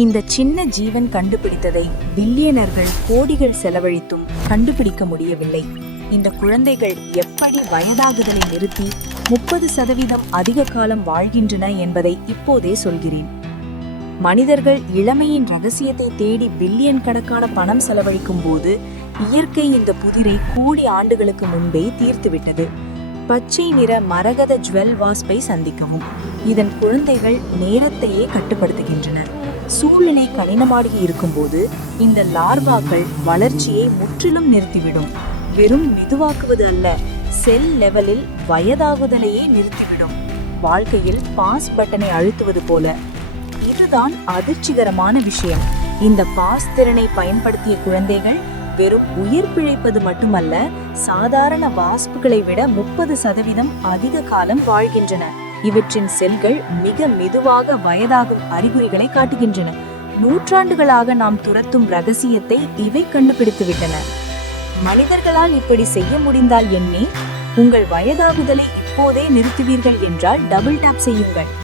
இந்த சின்ன ஜீவன் கண்டுபிடித்ததை பில்லியனர்கள் கோடிகள் செலவழித்தும் கண்டுபிடிக்க முடியவில்லை. இந்த குழந்தைகள் எப்படி வயதாகுதலை நிறுத்தி முப்பது சதவீதம் அதிக காலம் வாழ்கின்றன என்பதை இப்போதே சொல்கிறேன். மனிதர்கள் இளமையின் ரகசியத்தை தேடி பில்லியன் கணக்கான பணம் செலவழிக்கும் போது இயற்கை இந்த புதிரை கோடி ஆண்டுகளுக்கு முன்பே தீர்த்துவிட்டது. பச்சை நிற மரகத ஜுவல் வாஸ்பை சந்திக்கவும். இதன் குழந்தைகள் நேரத்தையே கட்டுப்படுத்துகின்றனர். சூழ்நிலை கடினமாகி இருக்கும்போது இந்த லார்வாக்கள் வளர்ச்சியை முற்றிலும் நிறுத்திவிடும். வெறும் மெதுவாக்குவது அல்ல செல் லெவலில் வயதாகுதலையே நிறுத்திவிடும். வாழ்க்கையில் பாஸ் பட்டனை அழுத்துவது போல. இதுதான் அதிர்ச்சிகரமான விஷயம். இந்த பாஸ் திறனை பயன்படுத்திய குழந்தைகள் வெறும் உயிர் பிழைப்பது மட்டுமல்ல சாதாரண வாஸ்புகளை விட முப்பது சதவீதம் அதிக காலம் வாழ்கின்றன இவற்றின் செல்கள் மிக மெதுவாக வயதாகும் அறிகுறிகளை காட்டுகின்றன. நூற்றாண்டுகளாக நாம் துரத்தும் ரகசியத்தை இவை கண்டுபிடித்துவிட்டன. மனிதர்களால் இப்படி செய்ய முடிந்தால் எண்ணி உங்கள் வயதாகுதலை இப்போதே நிறுத்துவீர்கள் என்றால் டபுள் டாப் செய்யுங்கள்.